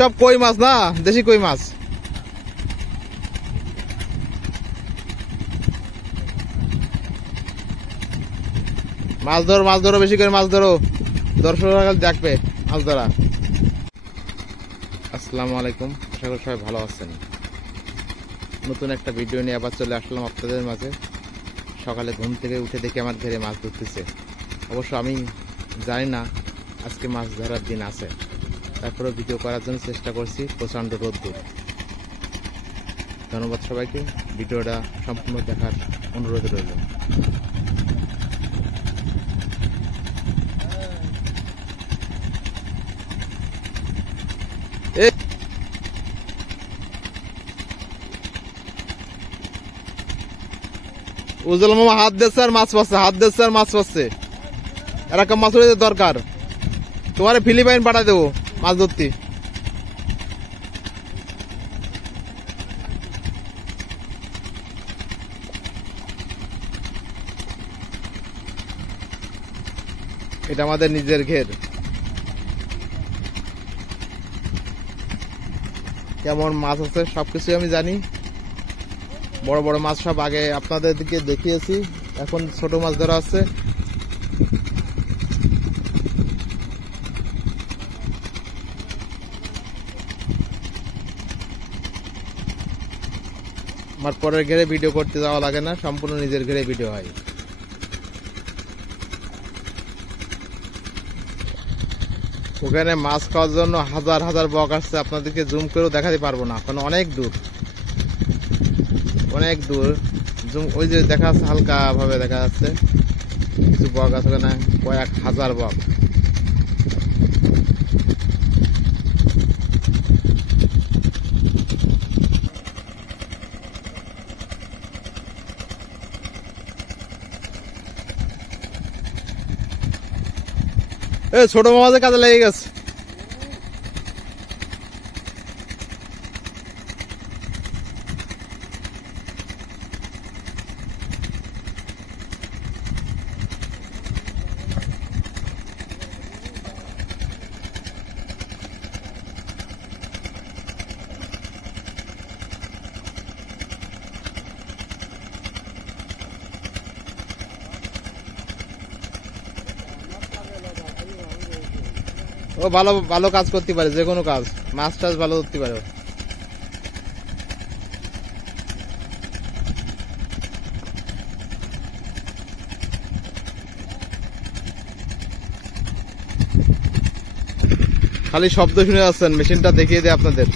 সব কই মাছ না, দেশি কই মাছ। মাছ ধরো, বেশি করে মাছ ধরো, দর্শকরা দেখবে মাছ ধরা। আসসালামু আলাইকুম, আশা করি সবাই ভালো আছেন। নতুন একটা ভিডিও নিয়ে আবার চলে আসলাম আপনাদের মাঝে। সকালে ঘুম থেকে উঠে দেখি আমার ঘেরে মাছ ধরতেছে। অবশ্য আমি জানি না আজকে মাছ ধরার দিন আছে, তারপরে ভিডিও করার জন্য চেষ্টা করছি। প্রচণ্ড রোদ্দুর। ধন্যবাদ সবাইকে, ভিডিওটা সম্পূর্ণ দেখার অনুরোধ রইল। উজ্জ্বল মামা হাত দিচ্ছে আর মাছ পাচ্ছে, এরকম মাছ দরকার। তোমার ফিলিপাইন পাঠা দেবো মাছ ধরতে। এটা আমাদের নিজের ঘের। কেমন মাছ আছে সবকিছু আমি জানি। বড় বড় মাছ সব আগে আপনাদের দিকে দেখিয়েছি, এখন ছোট মাছ ধরা আছে। আমার পরের ঘেরে ভিডিও করতে যাওয়া লাগে না, সম্পূর্ণ নিজের ঘেরে ভিডিও হয়। ওখানে মাছ খাওয়ার জন্য হাজার হাজার বক আসছে, আপনাদেরকে জুম করেও দেখাতে পারবো না, কারণ অনেক দূর। ওই যে দেখা যাচ্ছে, হালকা ভাবে দেখা যাচ্ছে কিছু বক আছে, ওখানে কয়েক হাজার বক। ছোট মামাদের কাজে লেগে গেছে। ও ভালো ভালো কাজ করতে পারে, যে কোনো কাজ, মাছ টাছ ভালো ধরতে পারে। খালি শব্দ শুনে যাচ্ছেন, মেশিনটা দেখিয়ে দেয় আপনাদের।